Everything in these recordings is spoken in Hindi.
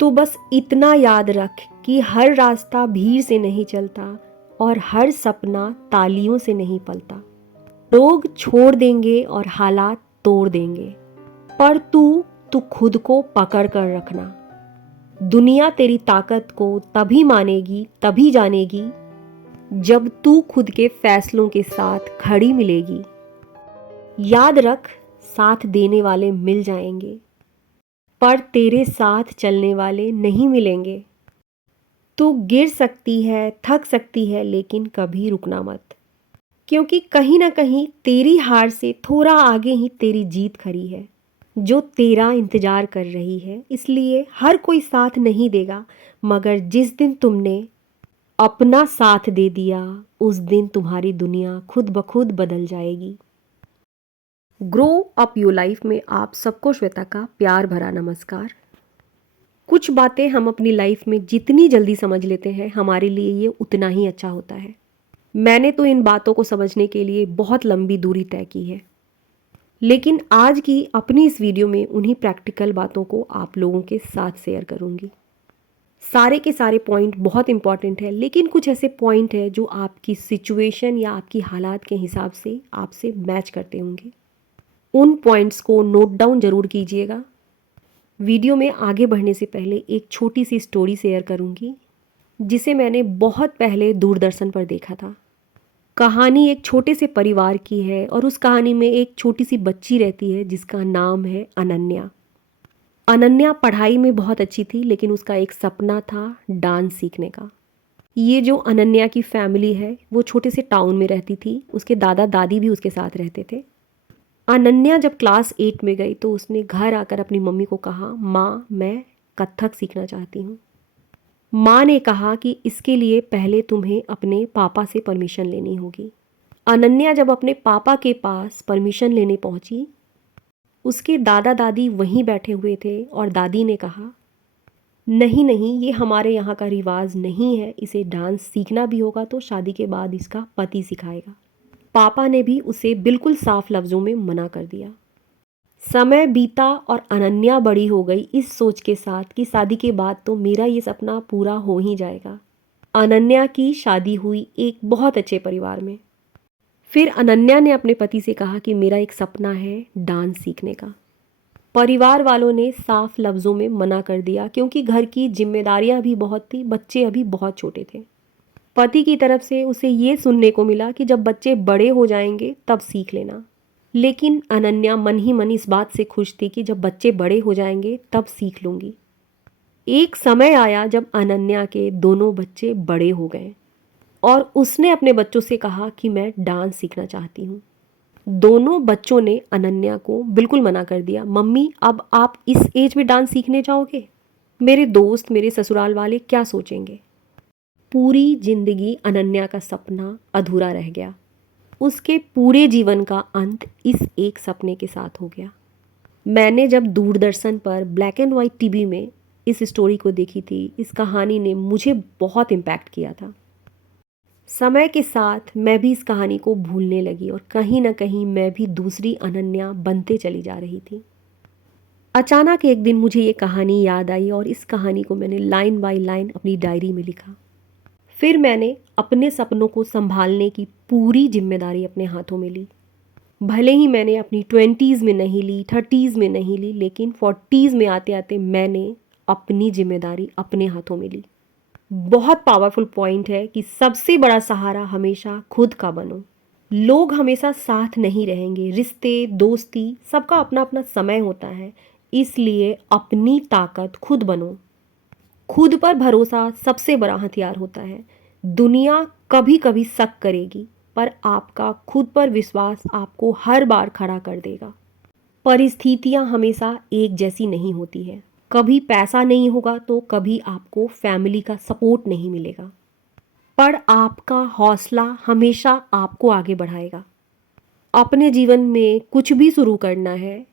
तो बस इतना याद रख कि हर रास्ता भीड़ से नहीं चलता और हर सपना तालियों से नहीं पलता। लोग छोड़ देंगे और हालात तोड़ देंगे, पर तू खुद को पकड़ कर रखना। दुनिया तेरी ताकत को तभी मानेगी, तभी जानेगी जब तू खुद के फैसलों के साथ खड़ी मिलेगी। याद रख, साथ देने वाले मिल जाएंगे, पर तेरे साथ चलने वाले नहीं मिलेंगे। तू गिर सकती है, थक सकती है, लेकिन कभी रुकना मत, क्योंकि कहीं ना कहीं तेरी हार से थोड़ा आगे ही तेरी जीत खड़ी है, जो तेरा इंतजार कर रही है। इसलिए हर कोई साथ नहीं देगा, मगर जिस दिन तुमने अपना साथ दे दिया, उस दिन तुम्हारी दुनिया खुद ब खुद बदल जाएगी। ग्रो अप योर लाइफ में आप सबको श्वेता का प्यार भरा नमस्कार। कुछ बातें हम अपनी लाइफ में जितनी जल्दी समझ लेते हैं, हमारे लिए ये उतना ही अच्छा होता है। मैंने तो इन बातों को समझने के लिए बहुत लंबी दूरी तय की है, लेकिन आज की अपनी इस वीडियो में उन्हीं प्रैक्टिकल बातों को आप लोगों के साथ शेयर करूंगी। सारे के सारे पॉइंट बहुत इंपॉर्टेंट है, लेकिन कुछ ऐसे पॉइंट है जो आपकी सिचुएशन या आपकी हालात के हिसाब से आपसे मैच करते होंगे। उन पॉइंट्स को नोट डाउन जरूर कीजिएगा। वीडियो में आगे बढ़ने से पहले एक छोटी सी स्टोरी शेयर करूंगी, जिसे मैंने बहुत पहले दूरदर्शन पर देखा था। कहानी एक छोटे से परिवार की है और उस कहानी में एक छोटी सी बच्ची रहती है जिसका नाम है अनन्या। अनन्या पढ़ाई में बहुत अच्छी थी, लेकिन उसका एक सपना था डांस सीखने का। ये जो अनन्या की फैमिली है वो छोटे से टाउन में रहती थी, उसके दादा दादी भी उसके साथ रहते थे। अनन्या जब क्लास 8 में गई तो उसने घर आकर अपनी मम्मी को कहा, माँ मैं कथक सीखना चाहती हूँ। माँ ने कहा कि इसके लिए पहले तुम्हें अपने पापा से परमिशन लेनी होगी। अनन्या जब अपने पापा के पास परमिशन लेने पहुंची, उसके दादा दादी वहीं बैठे हुए थे और दादी ने कहा, नहीं नहीं, ये हमारे यहाँ का रिवाज नहीं है, इसे डांस सीखना भी होगा तो शादी के बाद इसका पति सिखाएगा। पापा ने भी उसे बिल्कुल साफ लफ्ज़ों में मना कर दिया। समय बीता और अनन्या बड़ी हो गई इस सोच के साथ कि शादी के बाद तो मेरा ये सपना पूरा हो ही जाएगा। अनन्या की शादी हुई एक बहुत अच्छे परिवार में। फिर अनन्या ने अपने पति से कहा कि मेरा एक सपना है डांस सीखने का। परिवार वालों ने साफ लफ्ज़ों में मना कर दिया, क्योंकि घर की जिम्मेदारियां भी बहुत थी, बच्चे अभी बहुत छोटे थे। पति की तरफ से उसे ये सुनने को मिला कि जब बच्चे बड़े हो जाएंगे तब सीख लेना। लेकिन अनन्या मन ही मन इस बात से खुश थी कि जब बच्चे बड़े हो जाएंगे तब सीख लूँगी। एक समय आया जब अनन्या के दोनों बच्चे बड़े हो गए और उसने अपने बच्चों से कहा कि मैं डांस सीखना चाहती हूँ। दोनों बच्चों ने अनन्या को बिल्कुल मना कर दिया। मम्मी, अब आप इस एज में डांस सीखने जाओगे? मेरे दोस्त, मेरे ससुराल वाले क्या सोचेंगे? पूरी जिंदगी अनन्या का सपना अधूरा रह गया। उसके पूरे जीवन का अंत इस एक सपने के साथ हो गया। मैंने जब दूरदर्शन पर ब्लैक एंड वाइट टीवी में इस स्टोरी को देखी थी, इस कहानी ने मुझे बहुत इम्पैक्ट किया था। समय के साथ मैं भी इस कहानी को भूलने लगी और कहीं ना कहीं मैं भी दूसरी अनन्या बनते चली जा रही थी। अचानक एक दिन मुझे ये कहानी याद आई और इस कहानी को मैंने लाइन बाय लाइन अपनी डायरी में लिखा। फिर मैंने अपने सपनों को संभालने की पूरी जिम्मेदारी अपने हाथों में ली। भले ही मैंने अपनी 20s में नहीं ली, 30s में नहीं ली, लेकिन 40s में आते आते मैंने अपनी जिम्मेदारी अपने हाथों में ली। बहुत पावरफुल पॉइंट है कि सबसे बड़ा सहारा हमेशा खुद का बनो। लोग हमेशा साथ नहीं रहेंगे, रिश्ते, दोस्ती, सबका अपना अपना समय होता है। इसलिए अपनी ताकत खुद बनो। खुद पर भरोसा सबसे बड़ा हथियार होता है। दुनिया कभी कभी शक करेगी, पर आपका खुद पर विश्वास आपको हर बार खड़ा कर देगा। परिस्थितियां हमेशा एक जैसी नहीं होती है। कभी पैसा नहीं होगा तो कभी आपको फैमिली का सपोर्ट नहीं मिलेगा, पर आपका हौसला हमेशा आपको आगे बढ़ाएगा। अपने जीवन में कुछ भी शुरू करना है,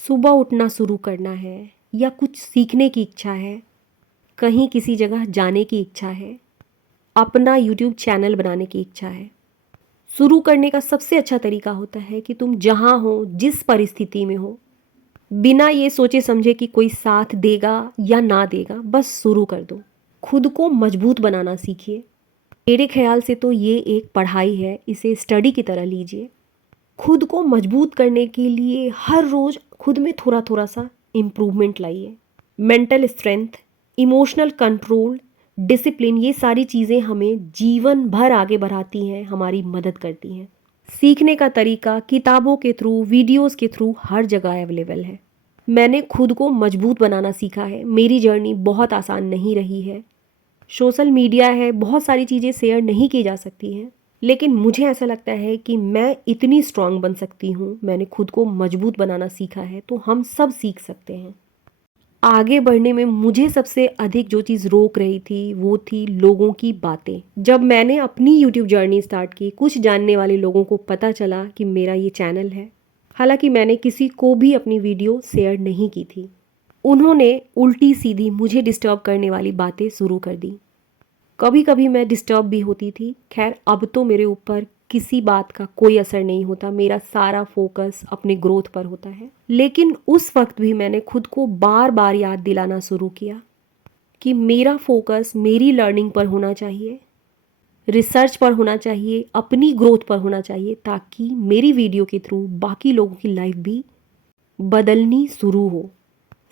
सुबह उठना शुरू करना है, या कुछ सीखने की इच्छा है, कहीं किसी जगह जाने की इच्छा है, अपना YouTube चैनल बनाने की इच्छा है, शुरू करने का सबसे अच्छा तरीका होता है कि तुम जहाँ हो, जिस परिस्थिति में हो, बिना ये सोचे समझे कि कोई साथ देगा या ना देगा, बस शुरू कर दो। खुद को मजबूत बनाना सीखिए। मेरे ख्याल से तो ये एक पढ़ाई है, इसे स्टडी की तरह लीजिए। खुद को मजबूत करने के लिए हर रोज़ खुद में थोड़ा थोड़ा सा इम्प्रूवमेंट लाइए। Mental strength, emotional control, discipline, ये सारी चीज़ें हमें जीवन भर आगे बढ़ाती हैं, हमारी मदद करती हैं। सीखने का तरीका किताबों के थ्रू, वीडियोस के थ्रू हर जगह अवेलेबल है। मैंने खुद को मजबूत बनाना सीखा है। मेरी जर्नी बहुत आसान नहीं रही है। सोशल मीडिया है, बहुत सारी चीज़ें शेयर नहीं की जा सकती हैं, लेकिन मुझे ऐसा लगता है कि मैं इतनी स्ट्रांग बन सकती हूँ। मैंने खुद को मजबूत बनाना सीखा है, तो हम सब सीख सकते हैं। आगे बढ़ने में मुझे सबसे अधिक जो चीज़ रोक रही थी वो थी लोगों की बातें। जब मैंने अपनी यूट्यूब जर्नी स्टार्ट की, कुछ जानने वाले लोगों को पता चला कि मेरा ये चैनल है, हालांकि मैंने किसी को भी अपनी वीडियो शेयर नहीं की थी, उन्होंने उल्टी सीधी मुझे डिस्टर्ब करने वाली बातें शुरू कर दी। कभी कभी मैं डिस्टर्ब भी होती थी। खैर, अब तो मेरे ऊपर किसी बात का कोई असर नहीं होता, मेरा सारा फोकस अपने ग्रोथ पर होता है। लेकिन उस वक्त भी मैंने खुद को बार बार याद दिलाना शुरू किया कि मेरा फोकस मेरी लर्निंग पर होना चाहिए, रिसर्च पर होना चाहिए, अपनी ग्रोथ पर होना चाहिए, ताकि मेरी वीडियो के थ्रू बाकी लोगों की लाइफ भी बदलनी शुरू हो।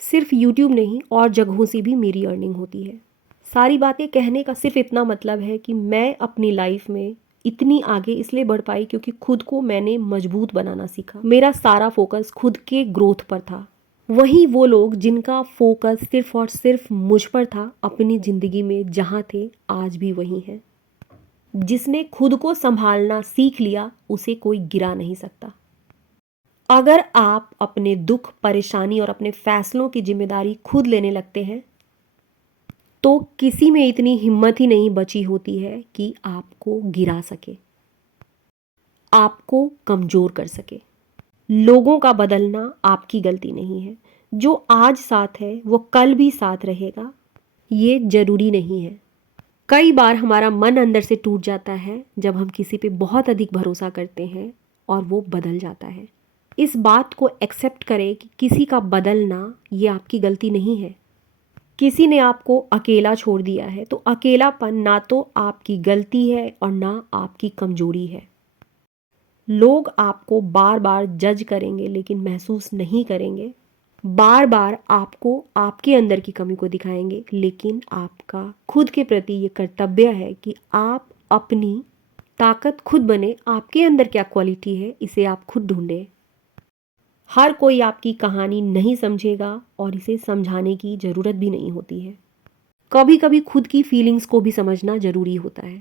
सिर्फ यूट्यूब नहीं, और जगहों से भी मेरी अर्निंग होती है। सारी बातें कहने का सिर्फ इतना मतलब है कि मैं अपनी लाइफ में इतनी आगे इसलिए बढ़ पाई क्योंकि खुद को मैंने मजबूत बनाना सीखा। मेरा सारा फोकस खुद के ग्रोथ पर था। वहीं वो लोग जिनका फोकस सिर्फ और सिर्फ मुझ पर था, अपनी ज़िंदगी में जहाँ थे आज भी वहीं हैं। जिसने खुद को संभालना सीख लिया, उसे कोई गिरा नहीं सकता। अगर आप अपने दुख, परेशानी और अपने फैसलों की जिम्मेदारी खुद लेने लगते हैं, तो किसी में इतनी हिम्मत ही नहीं बची होती है कि आपको गिरा सके, आपको कमज़ोर कर सके। लोगों का बदलना आपकी गलती नहीं है। जो आज साथ है वो कल भी साथ रहेगा, ये ज़रूरी नहीं है। कई बार हमारा मन अंदर से टूट जाता है जब हम किसी पे बहुत अधिक भरोसा करते हैं और वो बदल जाता है। इस बात को एक्सेप्ट करें कि किसी का बदलना ये आपकी गलती नहीं है। किसी ने आपको अकेला छोड़ दिया है, तो अकेलापन ना तो आपकी गलती है और ना आपकी कमजोरी है। लोग आपको बार बार जज करेंगे लेकिन महसूस नहीं करेंगे। बार बार आपको आपके अंदर की कमी को दिखाएंगे, लेकिन आपका खुद के प्रति ये कर्तव्य है कि आप अपनी ताकत खुद बने। आपके अंदर क्या क्वालिटी है, इसे आप खुद ढूंढें। हर कोई आपकी कहानी नहीं समझेगा और इसे समझाने की ज़रूरत भी नहीं होती है। कभी कभी खुद की फीलिंग्स को भी समझना ज़रूरी होता है।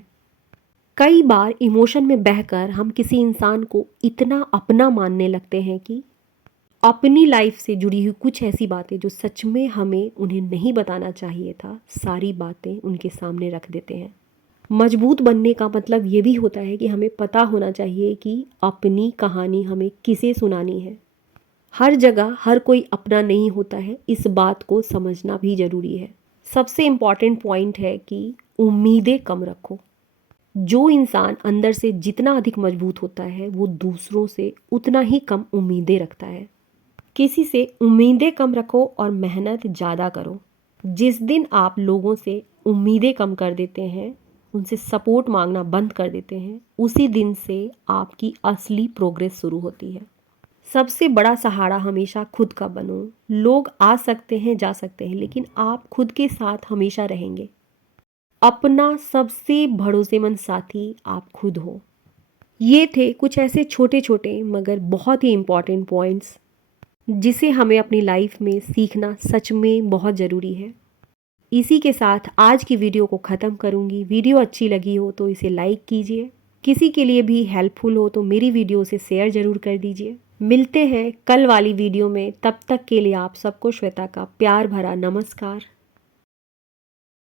कई बार इमोशन में बहकर हम किसी इंसान को इतना अपना मानने लगते हैं कि अपनी लाइफ से जुड़ी हुई कुछ ऐसी बातें जो सच में हमें उन्हें नहीं बताना चाहिए था, सारी बातें उनके सामने रख देते हैं। मजबूत बनने का मतलब ये भी होता है कि हमें पता होना चाहिए कि अपनी कहानी हमें किसे सुनानी है। हर जगह हर कोई अपना नहीं होता है, इस बात को समझना भी ज़रूरी है। सबसे इम्पॉर्टेंट पॉइंट है कि उम्मीदें कम रखो। जो इंसान अंदर से जितना अधिक मजबूत होता है, वो दूसरों से उतना ही कम उम्मीदें रखता है। किसी से उम्मीदें कम रखो और मेहनत ज़्यादा करो। जिस दिन आप लोगों से उम्मीदें कम कर देते हैं, उनसे सपोर्ट मांगना बंद कर देते हैं, उसी दिन से आपकी असली प्रोग्रेस शुरू होती है। सबसे बड़ा सहारा हमेशा खुद का बनो। लोग आ सकते हैं, जा सकते हैं, लेकिन आप खुद के साथ हमेशा रहेंगे। अपना सबसे भरोसेमंद साथी आप खुद हो। ये थे कुछ ऐसे छोटे छोटे मगर बहुत ही इम्पॉर्टेंट पॉइंट्स जिसे हमें अपनी लाइफ में सीखना सच में बहुत ज़रूरी है। इसी के साथ आज की वीडियो को ख़त्म करूँगी। वीडियो अच्छी लगी हो तो इसे लाइक कीजिए। किसी के लिए भी हेल्पफुल हो तो मेरी वीडियो से शेयर ज़रूर कर दीजिए। मिलते हैं कल वाली वीडियो में। तब तक के लिए आप सबको श्वेता का प्यार भरा नमस्कार।